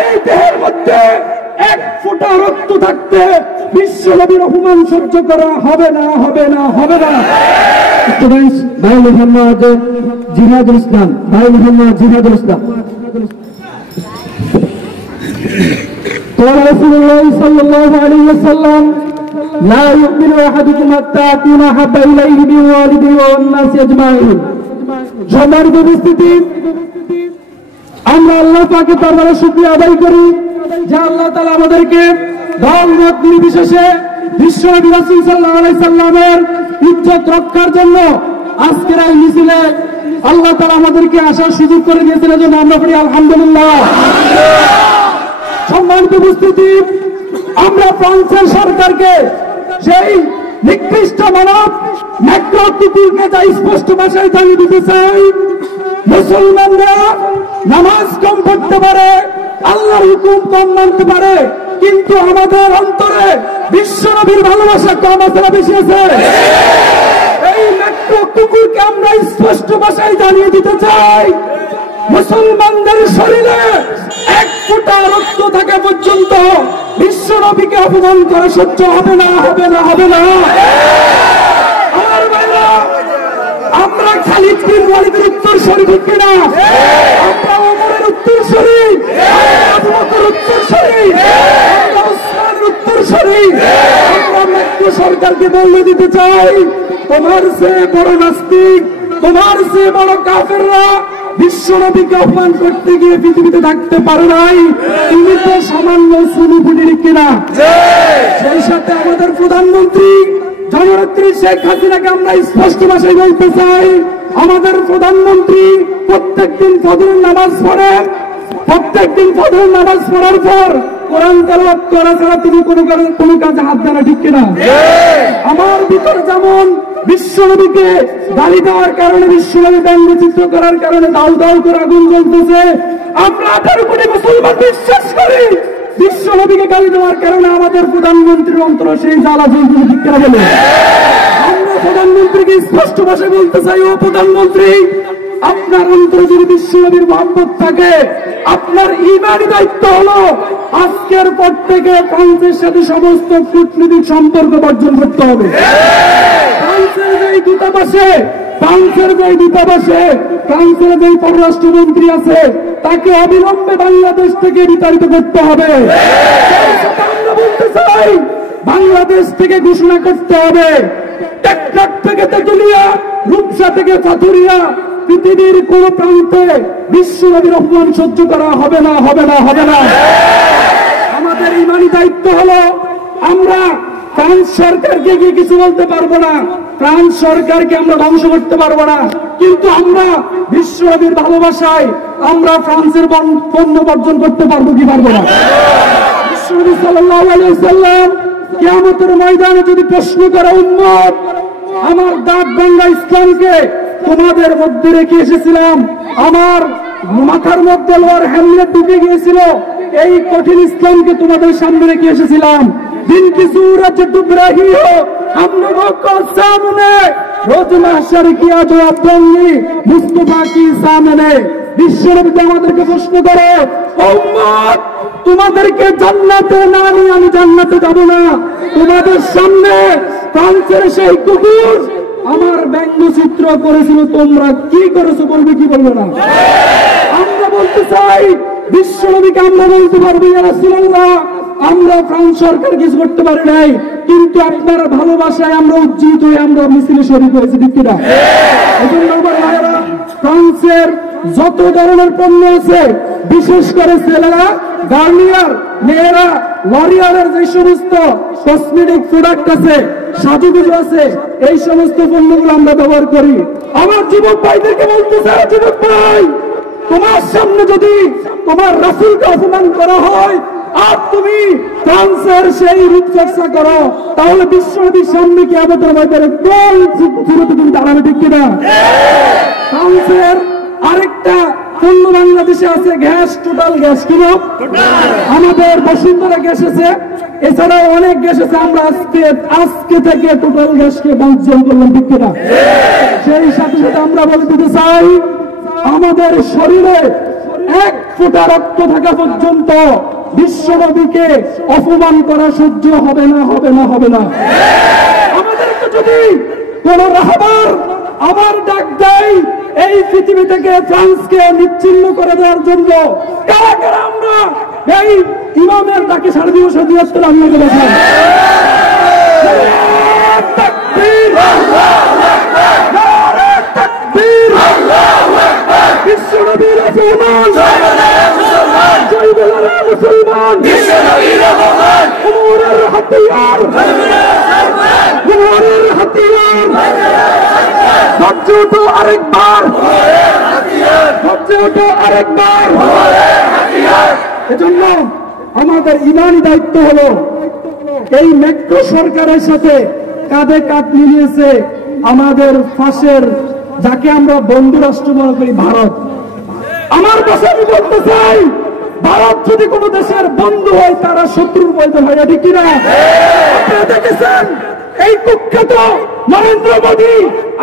এই দেহের মধ্যে এক ফোঁটা রক্ত থাকতে বিশ্বনবীর অপমান সহ্য করা হবে না, হবে না, হবে না। ভাই মোহাম্মদ জিহাদুল ইসলাম, ভাই মোহাম্মদ জিহাদুল ইসলাম। قال رسول الله صلى الله عليه وسلم لا يؤمن أحدكم حتى أكون أحب إليه من والده والناس أجمعين। সম্মানিত উপস্থিতি, আমরা আল্লাহ পাকের দরবারে শুকরিয়া আদায় করি যে আল্লাহ তাআলা আমাদেরকে দল মত নির্বিশেষে বিশ্বনবী রাসূল সাল্লাল্লাহু আলাইহি সাল্লামের ইজ্জত রক্ষার জন্য আজকের এই মিছিলে আল্লাহ তাআলা আমাদেরকে আসার সুযোগ করে দিয়েছেন। এজন্য আমরা বলি আলহামদুলিল্লাহ। সম্মানিত উপস্থিতি, আমরা ফ্রান্সের সরকারকে সেই নিকৃষ্ট মানব ম্যাক্রো কুকুরকে যা স্পষ্ট ভাষায় জানিয়ে দিতে চাই, মুসলমানরা নামাজ কম পড়তে পারে, আল্লাহর হুকুম কম মানতে পারে, কিন্তু আমাদের অন্তরে বিশ্বনবীর ভালোবাসা কম আছে না বেশি আছে? এই ম্যাক্রো কুকুরকে আমরা স্পষ্ট ভাষায় জানিয়ে দিতে চাই, মুসলমানদের শরীরে এক ফোঁটা রক্ত থাকা পর্যন্ত বিশ্বনবীকে অপমান করা সহ্য হবে না, হবে না, হবে না। আমার ভাইরা, আমরা খালিদ বিন ওয়ালিদের উত্তরসূরি, ঠিক কিনা? আমরা ওমরের উত্তরসূরি, আবু বকরের উত্তরসূরি, আমরা ওসমানের উত্তরসূরি। আমরা ম্যাক্রো সরকারকে বলে দিতে চাই, তোমার চেয়ে বড় নাস্তিক, তোমার চেয়ে বড় কাফেররা বিশ্বনবীকে অপমান করতে গিয়ে পৃথিবীতে থাকতে পারে নাই, তুমি তো সামান্য সুনুপুটির কিনা। সেই সাথে আমাদের প্রধানমন্ত্রী জননেত্রী শেখ হাসিনাকে আমরা স্পষ্ট ভাষায় বলতে চাই, আমাদের প্রধানমন্ত্রী প্রত্যেকদিন ফজরের নামাজ পড়ে, প্রত্যেকদিন ফজরের নামাজ পড়ার পর কোরআন তেলাওয়াত করা ছাড়া তিনি কোনো কাজে হাত দেন না, ঠিক কিনা? আমার ভিতরে যেমন বিশ্বনবীকে গালি দেওয়ার কারণে, বিশ্বনবী ব্যঙ্গচিত্র করার কারণে দাউ দাউ করে আগুন জ্বলতেছে, আমরা 18 কোটি মুসলমান বিশ্বাস করি বিশ্বনবীকে গালি দেওয়ার কারণে আমাদের প্রধানমন্ত্রীর অন্তর সেই জ্বালা জ্বলতেছে, ঠিক কিনা বলে? আমরা প্রধানমন্ত্রীকে স্পষ্ট ভাষায় বলতে চাই, ও প্রধানমন্ত্রী, আপনার অন্তরে যদি বিশ্বনবীর মহব্বত থাকে, আপনার ঈমানি দায়িত্ব হলো আজকের পর থেকে ফ্রান্সের সাথে সমস্ত কূটনৈতিক সম্পর্ক বর্জন করতে হবে। ফ্রান্সের যেই দূতাবাসে, ফ্রান্সের যেই দূতাবাসে ফ্রান্সের যেই পররাষ্ট্রমন্ত্রী আছে, তাকে অবিলম্বে বাংলাদেশ থেকে বিতাড়িত করতে হবে। আমরা বলতে চাই, বাংলাদেশ থেকে ঘোষণা করতে হবে, টেকনাফ থেকে তেতুলিয়া, রূপসা থেকে পাথুরিয়া, পৃথিবীর কোন প্রান্তে বিশ্বনবীর অপমান সহ্য করা হবে না, হবে না, হবে না। আমাদের ইমানি দায়িত্ব হলো, আমরা ফ্রান্স সরকারকে গিয়ে কিছু বলতে পারবো না, ফ্রান্স সরকারকে আমরা ধ্বংস করতে পারবো না, কিন্তু আমরা বিশ্বনবীর ভালোবাসায় আমরা ফ্রান্সের পণ্য বর্জন করতে পারবো কি পারবো না? বিশ্বনবী সাল্লাল্লাহু আলাইহি ওয়াসাল্লাম কিয়ামতের ময়দানে যদি প্রশ্ন করে, উম্মত, আমার দাঁত ভাঙা ইসলামকে তোমাদের মধ্যে রেখে এসেছিলাম, আমার মাথার মধ্যে লোয়ার হ্যামলেট ঢুকে গিয়েছিল, এই কঠিন ইসলামকে তোমাদের সামনে রেখে এসেছিলাম, দিন কি सूरज डूब रही हो हम लोगों को सामने रोज महशर किया जवाब दूंगी मुस्तफा की सामने। বিশ্বনবী আমাদেরকে প্রশ্ন করে, উম্মত, তোমাদেরকে জান্নাতে না নিয়ে আমি জান্নাতে যাব না, তোমাদের সামনে ফ্রান্সের সেই কুকুর আমার ব্যঙ্গচিত্র করেছিল, তোমরা কি করেছো, বলবে কি বলবে না? আমরা বলতে চাই, বিশ্বনবীকে আমরা বলতে পারবো, ইয়া রাসূলুল্লাহ, আমরা ফ্রান্স সরকার কিছু করতে পারি নাই, কিন্তু আপনার ভালোবাসায় আমরা উজ্জীবিত হয়ে আমরা মিছিলে শরীক হয়েছি, ঠিক কিনা? এজন্য আমার ভাইয়েরা, ফ্রান্সের যত ধরনের পণ্য আছে, বিশেষ করে ছেলেরা গার্নিয়ার, মেয়েরা লরিয়ালের যে সমস্ত কসমেটিক প্রোডাক্ট আছে, সাজুগুজু আছে, এই সমস্ত পণ্যগুলো আমরা ব্যবহার করি। আমার যুবক ভাইদেরকে বলতে চাই, যুবক ভাই, তোমার সামনে যদি তোমার রাসূলকে অপমান করা হয় আর তুমি ফ্রান্সের সেই রূপচর্চা করো, তাহলে বিশ্বনবীর সামনে কিয়ামতের ময়দানে কোন সুরতে তুমি দাঁড়াবে, ঠিক কিনা? ফ্রান্সের আরেকটা পণ্য বাংলাদেশে আছে, গ্যাস, টোটাল গ্যাস, কিনো আমাদের বসুন্ধরা গ্যাস আছে, এছাড়াও অনেক গ্যাস আছে। আমরা আজকে থেকে টোটাল গ্যাসকে বর্জন করলাম, ঠিক কিনা? সেই সাথে সাথে আমরা বলে দিতে চাই, আমাদের শরীরে এক ফোঁটা রক্ত থাকা পর্যন্ত বিশ্বনবীকে অপমান করা সহ্য হবে না, হবে না, হবে না। আমাদেরকে যদি কোন রাহবার আবার ডাক দেয় এই পৃথিবী থেকে ফ্রান্সকে নিচ্ছিন্ন করে দেওয়ার জন্য, কারা কারা আমরা এই ইমামের ডাকে সাড়ে দিবস দিয়েছিল? আমি বলেছিলাম বিশ্বনবীর মুসলমান, উমরের হাতিয়ার, উমরের হাতিয়ার। ধৈর্য ওঠো আরেকবার, ধৈর্য ওঠো আরেকবার। এজন্য আমাদের ইমানি দায়িত্ব হলো এই মেট্রো সরকারের সাথে কাঁধে কাঁধ মিলিয়েছে আমাদের পাশের, যাকে আমরা বন্ধু রাষ্ট্র মনে করি, ভারত। আমার কাছে আমি বলতে চাই, ভারত যদি কোন দেশের বন্ধু হয় তারা শত্রুর বলতে হয়, ঠিক কিনা? আপনারা দেখেছেন এই কুখ্যাত নরেন্দ্র মোদী,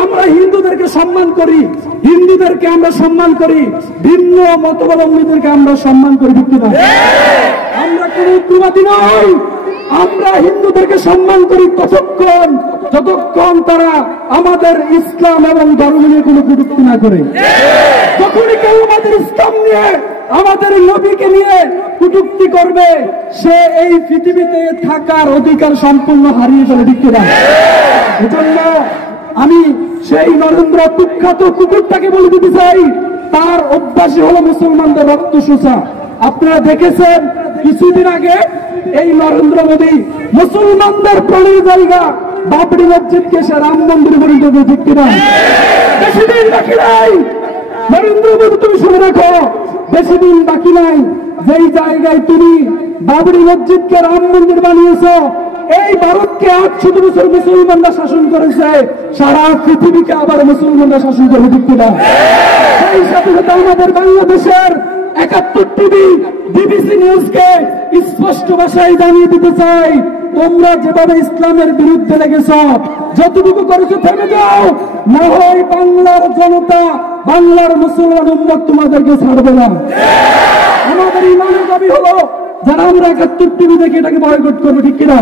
আমরা হিন্দুদেরকে সম্মান করি, হিন্দুদেরকে আমরা সম্মান করি, ভিন্ন মতাবলম্বীদেরকে আমরা সম্মান করি, ঠিক কিনা? আমরা কোন উগ্রবাদী নই, আমরা হিন্দুদেরকে সম্মান করি যতক্ষণ তারা আমাদের ইসলাম এবং ধর্ম নিয়ে কোনো কটূক্তি না করে। যখনই কেউ আমাদের ইসলাম নিয়ে, আমাদের নবীকে নিয়ে কটূক্তি করবে, সে এই পৃথিবীতে থাকার অধিকার সম্পূর্ণ হারিয়ে ফেলে, ঠিক কিনা? এজন্য আমি সেই নরেন্দ্র কুখ্যাত কুকুরটাকে বলে দিতে চাই, তার অভ্যাসই হলো মুসলমানদের রক্ত শোষা। আপনারা দেখেছেন কিছুদিন আগে এই নরেন্দ্র মোদী মুসলমানদের প্রাণের জায়গা বাবরি মসজিদকে সে রাম মন্দির পরিণত করে, ঠিক কিনা? বেশি দিন বাকি নাই নরেন্দ্র মোদী, তুমি শুনে রাখো, বেশি দিন বাকি নাই যেই জায়গায় তুমি বাবরি মসজিদকে রাম মন্দির বানিয়েছ, এই ভারতকে 800 বছর মুসলমানরা শাসন করেছে, সারা পৃথিবীকে আবার মুসলমানরা শাসন করবে, ঠিক কিনা? সেই সাথে সাথে আমাদের বাংলাদেশের 71 টিভি বিবিসি নিউজকে স্পষ্ট ভাষায় জানিয়ে দিতে চাই, তোমরা যেভাবে ইসলামের বিরুদ্ধে লেগেছ, যতটুকু করেছো থেমে যাও, না হয় বাংলার জনতা, বাংলার মুসলমান উম্মত তোমাদেরকে ছাড়বে না। আমাদের ইমানের দাবি হলো, যারা আমরা 71 টিভি দেখি এটাকে বয়কট করবো, ঠিক কিনা?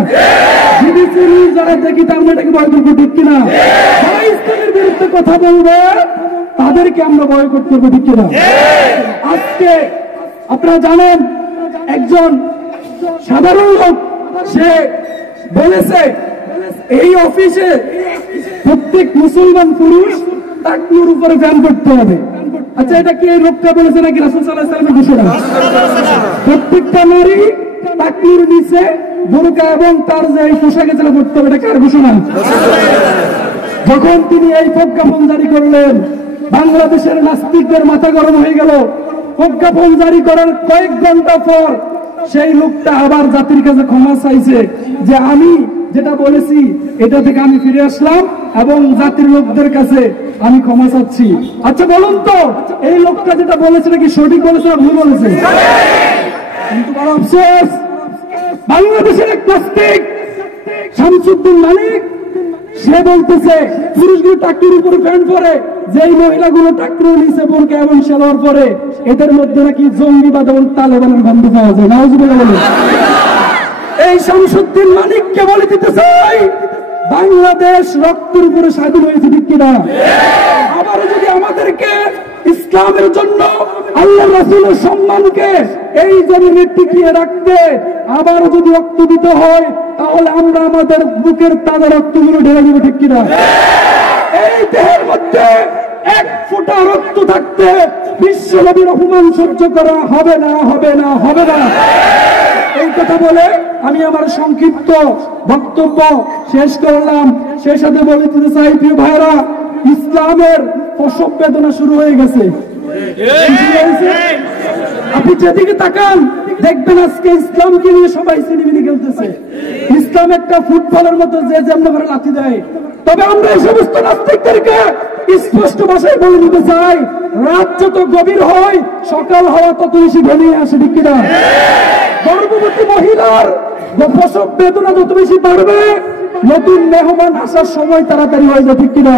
বিবিসি নিউজ যারা দেখি আমরা এটাকে বয়কট করবো, ঠিক কিনা? যারা ইসলামের বিরুদ্ধে কথা বলবে তাদেরকে আমরা বয়কট করবো, ঠিক কিনা? আজকে আপনারা জানেন একজন সাধারণ লোক সে বলেছে এই অফিসে প্রত্যেক মুসলমান পুরুষ তাকবীর উপরে ব্যায়াম করতে হবে। আচ্ছা, এটা কি এই লোকটা বলেছে নাকি রাসূল সাল্লাল্লাহু আলাইহি ওয়াসাল্লামের ঘোষণা? প্রত্যেকটা নারী তাকবীর নিচে বোরকা এবং তার যে পোশাকে যেটা করতে হবে, এটা কার ঘোষণা? যখন তিনি এই প্রজ্ঞাপন জারি করলেন, বাংলাদেশের নাস্তিকদের মাথা গরম হয়ে গেল। প্রজ্ঞাপন জারি করার কয়েক ঘন্টা পর সেই লোকটা আবার জাতির কাছে ক্ষমা চাইছে যে আমি যেটা বলেছি এটা থেকে আমি ফিরে আসলাম এবং জাতির লোকদের কাছে আমি ক্ষমা চাচ্ছি। আচ্ছা বলুন তো, এই লোকটা যেটা বলেছে নাকি সঠিক বলেছে না ভুল বলেছে? কিন্তু বড় আফসোস, বাংলাদেশের এক নাস্তিক শামসুদ্দিন মালিক সে বলতেছে পুরুষগুলো টাকটির উপরে প্যান্ট পরে, যেই মহিলাগুলো টাকটির নিচে বোরকা এবং সালোয়ার পরে, এদের মধ্যে নাকি জঙ্গিবাদ এবং তালেবানের গন্ধ পাওয়া যায়। নাউজুবিল্লাহ বলে এই শামসুদ্দিন মালিককে বলে দিতে চাই, বাংলাদেশ রক্তের উপরে স্বাধীন হয়েছে, ঠিক কিনা? আবার যদি আমাদেরকে ইসলামের জন্য, আল্লাহ রাসূলের সম্মানকে এই জমিনে টিকিয়ে রাখতে আবার যদি রক্ত দিতে হয়, তাহলে আমরা আমাদের বুকের তাজা রক্তগুলো ঢেলে দেবো, ঠিক কিনা? এই দেহের মধ্যে এক ফোঁটা রক্ত থাকতে বিশ্ব নবীর অপমান সহ্য করা হবে না, হবে না, হবে না। এই কথা বলে আমি আমার সংক্ষিপ্ত বক্তব্য শেষ করলাম। সেই সাথে বলে দিতে চাই, প্রিয় ভাইরা, ইসলামের প্রসব বেদনা শুরু হয়ে গেছে। আপনি যেদিকে তাকান দেখবেন আজকে ইসলামকে নিয়ে সবাই সিনেমিনি খেলতেছে। ইসলাম একটা ফুটবলের মতো যে যেমন করে লাথি দেয়। তবে আমরা এই সমস্ত নাস্তিকদেরকে স্পষ্ট ভাষায় বলে দিতে চাই, রাত যত গভীর হয় সকাল হওয়া তত বেশি ঘনিয়ে আসে, ঠিক কিনা? গর্ভবতী মহিলার প্রসব বেদনা যত বেশি বাড়বে, নতুন মেহমান আসার সময় তাড়াতাড়ি হয়ে যায়, ঠিক কিনা?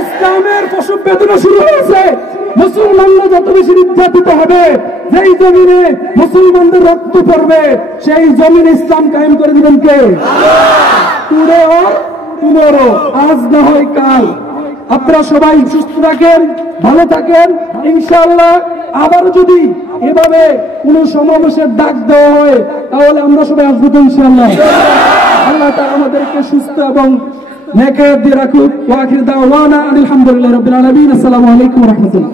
ইসলামের প্রসব বেদনা শুরু হয়েছে মুসলমানরা যত বেশি নির্যাতিত হবে, যেই জমিনে মুসলমানদের রক্ত পড়বে, সেই জমিনে ইসলাম কায়েম করে দিবেন কে? টুডে অর টুমরো, আজ না হয় কাল। আপনারা সবাই সুস্থ থাকেন, ভালো থাকেন। ইনশাআল্লাহ আবার যদি এভাবে কোন সমাবেশের ডাক দেওয়া হয় তাহলে আমরা সবাই আসবো তো ইনশাআল্লাহ। আল্লাহ তাআলা আমাদেরকে সুস্থ এবং নেককার দিয়ে রাখুক। ওয়া আখির দাওয়ানা আলহামদুলিল্লাহি রাব্বিল আলামিন। আসসালামু আলাইকুম ওয়া রাহমাতুল্লাহ।